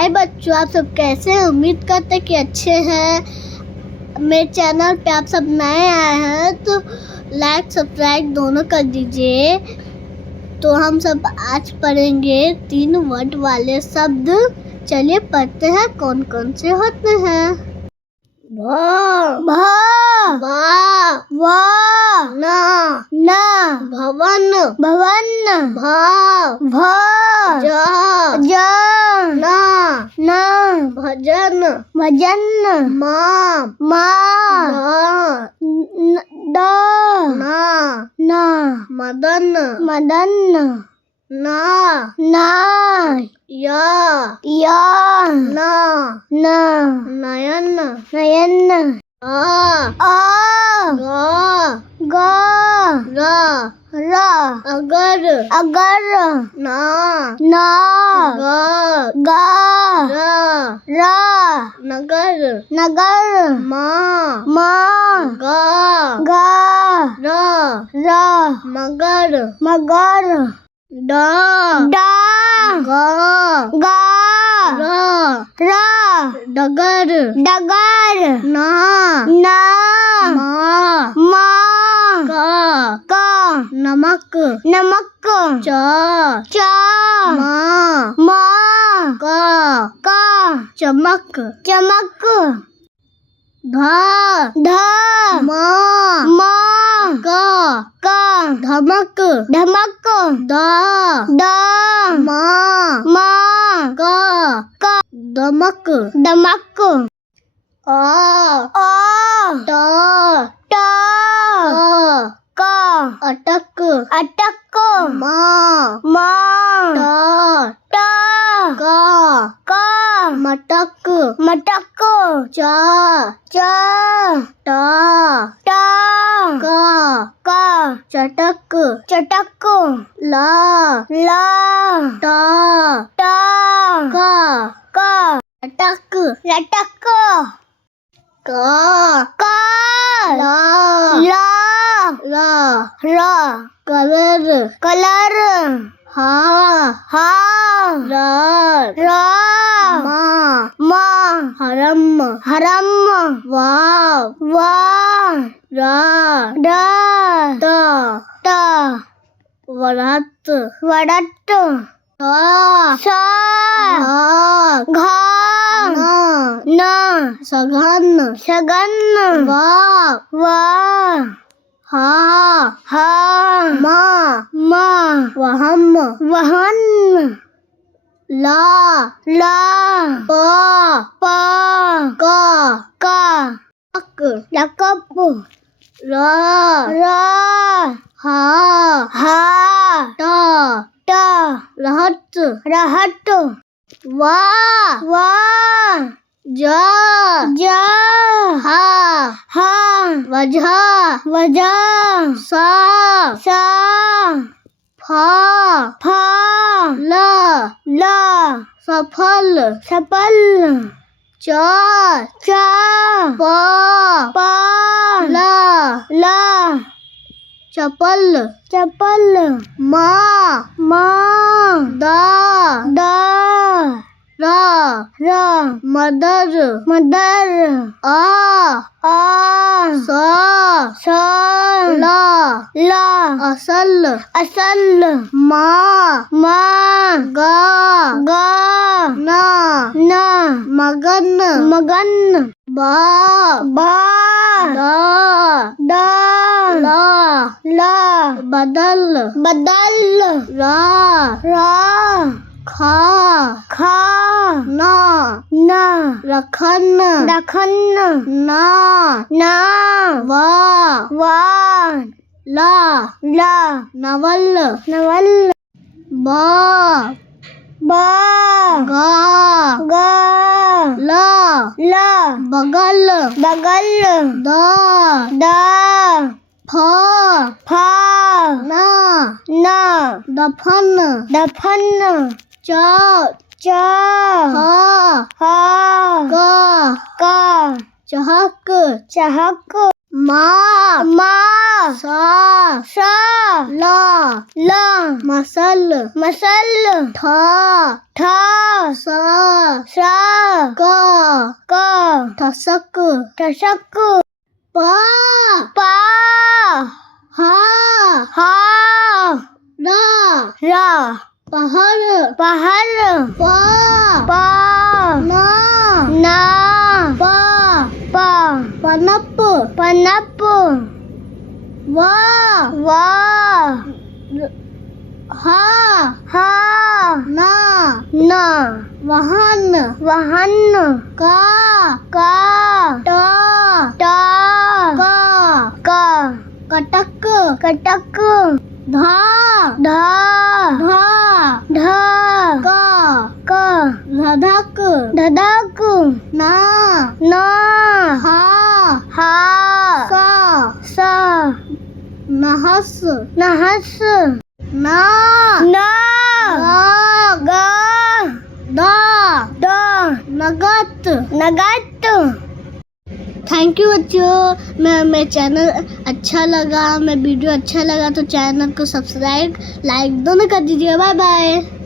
हाय बच्चों, आप सब कैसे हैं? उम्मीद करते हैं कि अच्छे हैं। मेरे चैनल पे आप सब नए आए हैं तो लाइक सब्सक्राइब दोनों कर दीजिए। तो हम सब आज पढ़ेंगे 3 वर्ड वाले शब्द। चलिए पढ़ते हैं कौन कौन से होते हैं। भ भ वा व न न भवन भवन भ भ ज ज न न भजन भजन म म द द न न मदन मदन न न य य न न नयन नयन अ अ ग ग र र अगर अगर न न ग ग र र नगर नगर म म ग ग र र मगर मगर ड ड ग ग र र डगर डगर न न म म क क नमक नमक च च म म क क चमक चमक ध ध म म क क धमक धमक द द म म क क दमक दमक अ अ ट ट क क अटक अटक म म ट ट क क मटक मटक च च ट ट क क चटक चटक ल ल ट ट क क लटक लटक क क ल ल र र कलर कलर ह ह र र म म हरम हरम व व र ड त ट वरत वडट थ स घ घ न न सघन सगन व व ह ह म म वहम वहन ल ल प प क क अक लकप र र ह ह ट ट रहत रहट व व ज ज ह ह वझ वज स स फ फ ल ल सफल सफल च च प प ल ल चपल चपल म म द द र र मदर मदर अ अ स स ल ल असल असल म म ग ग न न मगन मगन ब ब द द ल ल बदल बदल र र ख ख न न रखन दखन न न व व ल ल नवल नवल ब ब ग ग ल ल बगल बगल द द फ फ न न दफन दफन च च ह ह क क चहक चहक म म स स ल ल मसल मसल ठ ठ स सा क क ठसक ठसक प पा हा हा र रा पहर पहर प पा न ना प पा पनप पनप व वा हा हा न ना वाहन वाहन का का ट टा क का कटक कटक धा धा धा धा क क धधक धधक ना ना हा हा सा सा नहस नहस ना ना ग गा दा दा नगत नगत थैंक यू बच्चों। मैं चैनल अच्छा लगा, मैं वीडियो अच्छा लगा तो चैनल को सब्सक्राइब लाइक दोनों कर दीजिए। Bye bye.